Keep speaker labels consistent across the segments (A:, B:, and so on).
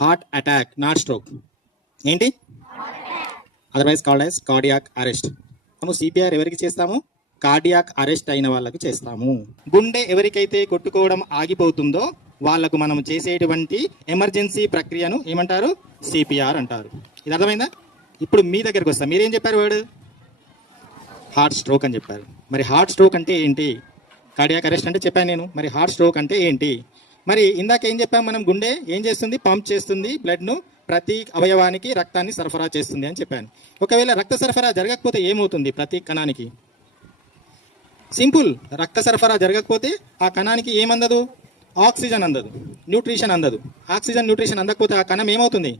A: Heart attack not stroke. ఏంటి? Otherwise called as cardiac arrest మనము CPR ఎవరికి చేస్తాము? కార్డియాక్ అరెస్ట్ అయిన వాళ్ళకి చేస్తాము. గుండె ఎవరికైతే కొట్టుకోవడం ఆగిపోతుందో వాళ్ళకు మనం చేసేటువంటి ఎమర్జెన్సీ ప్రక్రియను ఏమంటారు? సిపిఆర్ అంటారు. ఇది అర్థమైందా? ఇప్పుడు మీ దగ్గరకు వస్తా. మీరేం చెప్పారు వాడు? హార్ట్ స్ట్రోక్ అని చెప్పారు. మరి హార్ట్ స్ట్రోక్ అంటే ఏంటి? కార్డియాక్ అరెస్ట్ అంటే చెప్పాను నేను. మరి హార్ట్ స్ట్రోక్ అంటే ఏంటి? మరి ఇందాక ఏం చెప్పాం మనం గుండె? ఏం చేస్తుంది? పంప్ చేస్తుంది బ్లడ్ను ప్రతి అవయవానికి రక్తాన్ని సరఫరా చేస్తుంది అని చెప్పాను. ఒకవేళ రక్త సరఫరా జరగకపోతే ఏమవుతుంది ప్రతి కణానికి? సింపుల్. రక్త సరఫరా జరగకపోతే ఆ కణానికి ఏమందదు ఆక్సిజన్ అందదు. న్యూట్రిషన్ అందదు. ఆక్సిజన్ న్యూట్రిషన్ అందకపోతే ఆ కణం ఏమవుతుంది?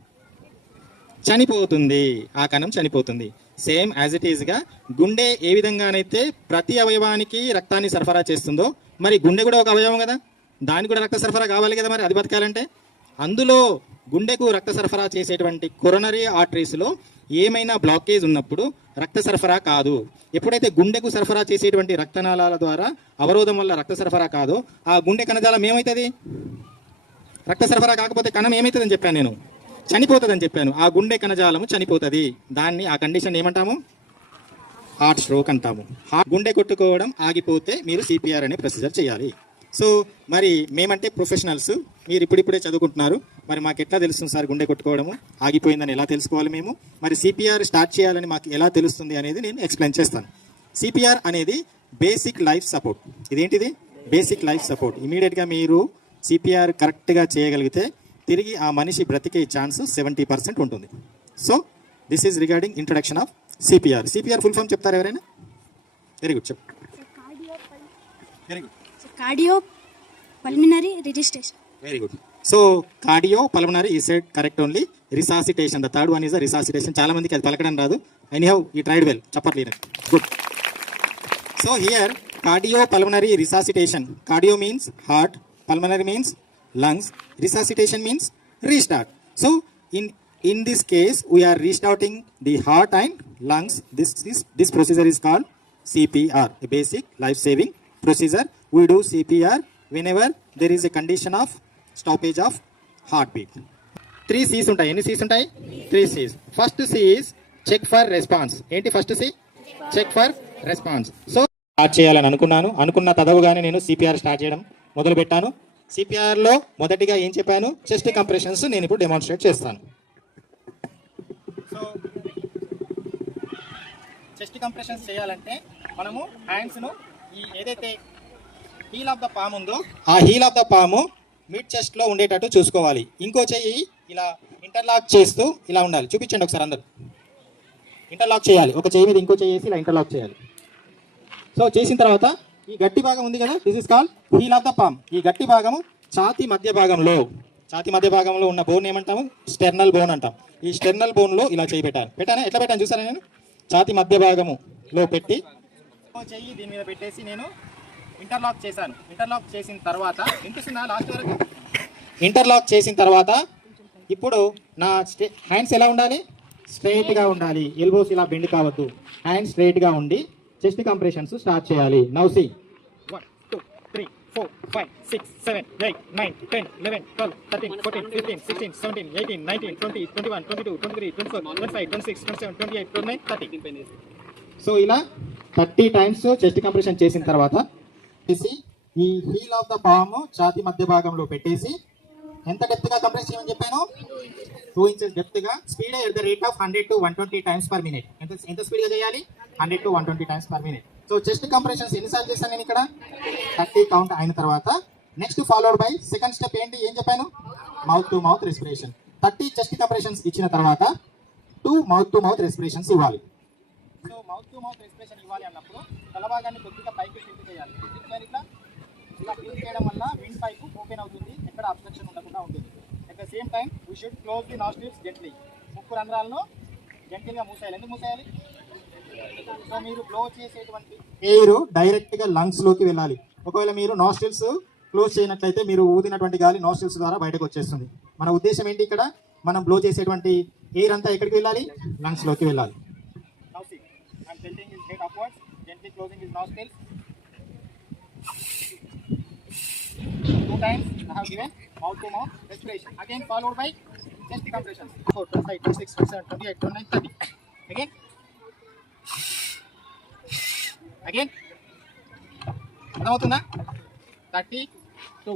A: చనిపోతుంది. ఆ కణం చనిపోతుంది. సేమ్ యాజ్ ఇట్ ఈస్గా గుండె ఏ విధంగానైతే ప్రతి అవయవానికి రక్తాన్ని సరఫరా చేస్తుందో మరి గుండె కూడా ఒక అవయవం కదా? దానికి కూడా రక్త సరఫరా కావాలి కదా మరి? అది బతకాలంటే? అందులో గుండెకు రక్త సరఫరా చేసేటువంటి కొరనరీ ఆర్టరీస్లో ఏమైనా బ్లాకేజ్ ఉన్నప్పుడు రక్త సరఫరా కాదు. ఎప్పుడైతే గుండెకు సరఫరా చేసేటువంటి రక్తనాళాల ద్వారా అవరోధం వల్ల రక్త సరఫరా కాదో ఆ గుండె కణజాలం ఏమవుతుంది రక్త సరఫరా కాకపోతే కణం ఏమవుతుందని చెప్పాను నేను. చనిపోతుందని చెప్పాను. ఆ గుండె కణజాలము చనిపోతుంది. దాన్ని ఆ కండిషన్ ఏమంటాము? హార్ట్ స్ట్రోక్ అంటాము. హార్ట్ గుండె కొట్టుకోవడం ఆగిపోతే మీరు సిపిఆర్ అనే ప్రొసీజర్ చేయాలి. సో మరి మేమంటే ప్రొఫెషనల్స్. మీరు ఇప్పుడిప్పుడే చదువుకుంటున్నారు. మరి మాకు ఎట్లా తెలుస్తుంది సార్ గుండె కొట్టుకోవడము? ఆగిపోయిందని ఎలా తెలుసుకోవాలి మేము? మరి సిపిఆర్ స్టార్ట్ చేయాలని మాకు ఎలా తెలుస్తుంది అనేది నేను ఎక్స్ప్లెయిన్ చేస్తాను. సిపిఆర్ అనేది బేసిక్ లైఫ్ సపోర్ట్. ఇదేంటిది? Basic life support. ఇమీడియట్గా మీరు సిపిఆర్ కరెక్ట్గా చేయగలిగితే తిరిగి ఆ మనిషి బ్రతికే ఛాన్స్ సెవెంటీ పర్సెంట్ ఉంటుంది. So this is regarding introduction of CPR CPR full form చెప్తారు ఎవరైనా? వెరీ గుడ్ చెప్ very good
B: cardio pulmonary registration.
A: Very good so cardio pulmonary ఈ side correct only resuscitation the third one is resuscitation చాలా మందికి అది పలకడం రాదు. Any how ఈ ట్రైడ్ వెల్ చెప్పట్లేదు good so here cardio pulmonary resuscitation cardio means heart pulmonary means lungs resuscitation means restart so in in this case we are restarting the heart and lungs. This is this procedure is called cpr a basic life saving procedure. We do cpr whenever there is a condition of stoppage of heartbeat. Three Cs ఉంటాయి. ఎన్ని Cs ఉంటాయి? Three Cs first C is check for response ఏంటి first C check for response so start చేయాలని అనుకున్నాను. అనుకున్న తదవుగానే నేను CPR start చేయడం మొదలు పెట్టాను సిపిఆర్లో మొదటిగా ఏం చెప్పాను? చెస్ట్ కంప్రెషన్స్ నేను ఇప్పుడు డెమాన్స్ట్రేట్ చేస్తాను. సో చెస్ట్ కంప్రెషన్స్ చేయాలంటే మనము హ్యాండ్స్ను ఈ ఏదైతే హీల్ ఆఫ్ ద పామ్ ఉందో ఆ heel of the palm mid చెస్ట్లో ఉండేటట్టు చూసుకోవాలి. ఇంకో చెయ్యి ఇలా ఇంటర్లాక్ చేస్తూ ఇలా ఉండాలి. చూపించండి ఒకసారి అందరు. ఇంటర్లాక్ చేయాలి. ఒక చెయ్యి మీద ఇంకో చెయ్యి వేసి ఇలా ఇంటర్లాక్ చేయాలి. సో చేసిన తర్వాత ఈ గట్టి భాగం ఉంది కదా? This is call heel of the palm ఈ గట్టి భాగము ఛాతి మధ్య భాగంలో ఛాతి మధ్య భాగంలో ఉన్న బోన్ ఏమంటాము? స్టెర్నల్ బోన్ అంటాం. ఈ స్టెర్నల్ బోన్లో ఇలా చేయి పెట్టాను పెట్టానా? ఎట్లా పెట్టాను? చూసారా నేను? ఛాతి మధ్య భాగములో పెట్టి చెయ్యి దీని మీద పెట్టేసి నేను ఇంటర్లాక్ చేశాను. ఇంటర్లాక్ చేసిన తర్వాత వినిపిస్తుందా లాస్ట్ వరకు? ఇంటర్లాక్ చేసిన తర్వాత ఇప్పుడు నా స్టే హ్యాండ్స్ ఎలా ఉండాలి? స్ట్రైట్గా ఉండాలి. ఎల్బోస్ ఇలా బెండ్ కావద్దు. హ్యాండ్స్ స్ట్రైట్గా ఉండి చెస్ట్ కంప్రెషన్స్ స్టార్ట్ చేయాలి. Now see. One two three four five six seven eight nine ten eleven twelve thirteen fourteen fifteen sixteen seventeen eighteen nineteen twenty twenty one twenty two twenty three twenty four twenty five twenty six twenty seven twenty eight twenty nine thirty. So ఇలా thirty times chest compression చేసిన తర్వాత తీసి ఈ heel of the palm ఛాతి మధ్య భాగంలో పెట్టేసి ఎంత డెప్త్గా కంప్రెస్ చేయమని చెప్పాను? టూ ఇంచెస్ డెప్త్గా. Speed at the rate of hundred to one twenty times per minute ఎంత ఎంత స్పీడ్గా చేయాలి? Hundred to one twenty times per minute so chest compressions ఎన్నిసార్లు చేశాను నేను ఇక్కడ? థర్టీ కౌంట్ అయిన తర్వాత. Next followed by second step ఏంటి? ఏం చెప్పాను? Mouth to mouth respiration thirty chest compressions ఇచ్చిన తర్వాత two mouth to mouth respirations ఇవ్వాలి. So mouth to mouth respiration ఇవ్వాలి అన్నప్పుడు తలభాగాన్ని కొద్దిగా పైకి ఫిల్ చేయాలి. ఫిల్ చేయాలి ఇట్లా ఇలా ఫిల్ చేయడం వల్ల విండ్ పైపు ఓపెన్ అవుతుంది. ఎక్కడ అబ్స్ట్రక్షన్ ఉండకుండా ఉంటుంది. At the same time we should close the nostrils gently ముక్కు రంధ్రాలను జెంటిల్గా మూసేయాలి. ఎందుకు మూసేయాలి? సో మీరు బ్లో చేసేటువంటి ఎయిర్ డైరెక్ట్గా లంగ్స్లోకి వెళ్ళాలి. ఒకవేళ మీరు నాస్టిల్స్ క్లోజ్ చేయనట్లయితే మీరు ఊదినటువంటి గాలి నాస్టిల్స్ ద్వారా బయటకు వచ్చేస్తుంది. మన ఉద్దేశం ఏంటి ఇక్కడ? మనం బ్లో చేసేటువంటి ఎయిర్ అంతా ఎక్కడికి వెళ్ళాలి? లంగ్స్లోకి వెళ్ళాలి. Gently closing his nostrils. Two times I have given. mouth to mouth respiration. Again followed by chest compressions. 4, 25, 26, 27, 28, 29, 30. Again. Again. అర్థమవుతుందా thirty two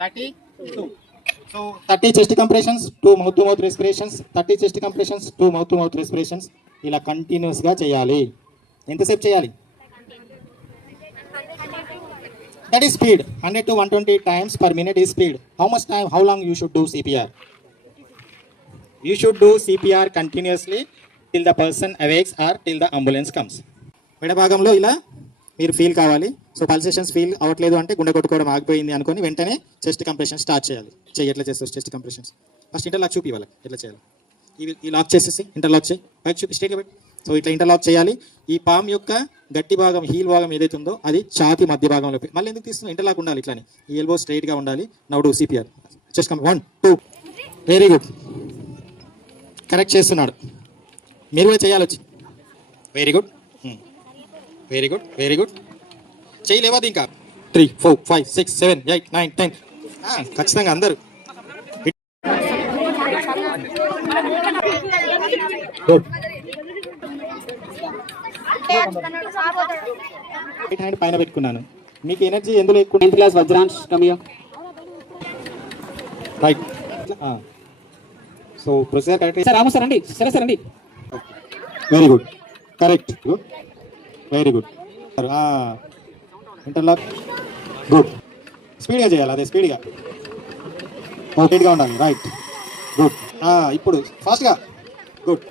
A: thirty two so thirty chest compressions two mouth to mouth respirations thirty chest compressions two mouth to mouth respirations ఇలా కంటిన్యూస్గా చేయాలి ఎంతసేపు చేయాలి that is speed hundred to one twenty times per minute ఈ speed how much time how long you should do CPR you should do CPR continuously till the person awakes or till the ambulance comes భాగంలో ఇలా మీరు feel కావాలి. So pulsations feel అవ్వట్లేదు అంటే గుండె కొట్టుకోవడం ఆగిపోయింది అనుకొని వెంటనే చెస్ట్ కంప్రెషన్ స్టార్ట్ చేయాలి. చెయ్యి ఎట్లా చేస్తారు చెస్ట్ కంప్రెషన్స్ ఫస్ట్ ఇంటర్లాక్ చూపి వాళ్ళకి ఎట్లా చేయాలి? ఈ లాక్ చేసేసి ఇంటర్లాక్ చేయి. బయట చూపి స్ట్రేట్గా పెట్టి సో ఇట్లా ఇంటర్లాక్ చేయాలి. ఈ పామ్ యొక్క గట్టి భాగం హీల్ భాగం ఏదైతే ఉందో అది ఛాతి మధ్య భాగంలో మళ్ళీ ఎందుకు తీసుకున్నాం ఇంటర్లాక్ ఉండాలి ఇట్లానే. ఈ ఎల్బో స్ట్రైట్గా ఉండాలి. Now do CPR chest one two very good correct చేస్తున్నాడు. మీరు కూడా చేయాలి వచ్చి. Very good very good very good చేయలేవది ఇంకా? Three four five six seven eight nine ten ఖచ్చితంగా అందరూ. గుడ్ రైట్ హ్యాండ్ పైన పెట్టుకున్నాను. మీకు ఎనర్జీ ఎందులో ఎక్కువ
C: tenth class వజ్రాంశ్ come here
A: right so procedure correct
C: sir Ramu sir అండి సరే సార్ అండి
A: very good correct good very good interlock good స్పీడ్గా చేయాలి అదే స్పీడ్గా స్పీడ్గా ఉండాలి. రైట్ గుడ్ ఇప్పుడు ఫాస్ట్గా గుడ్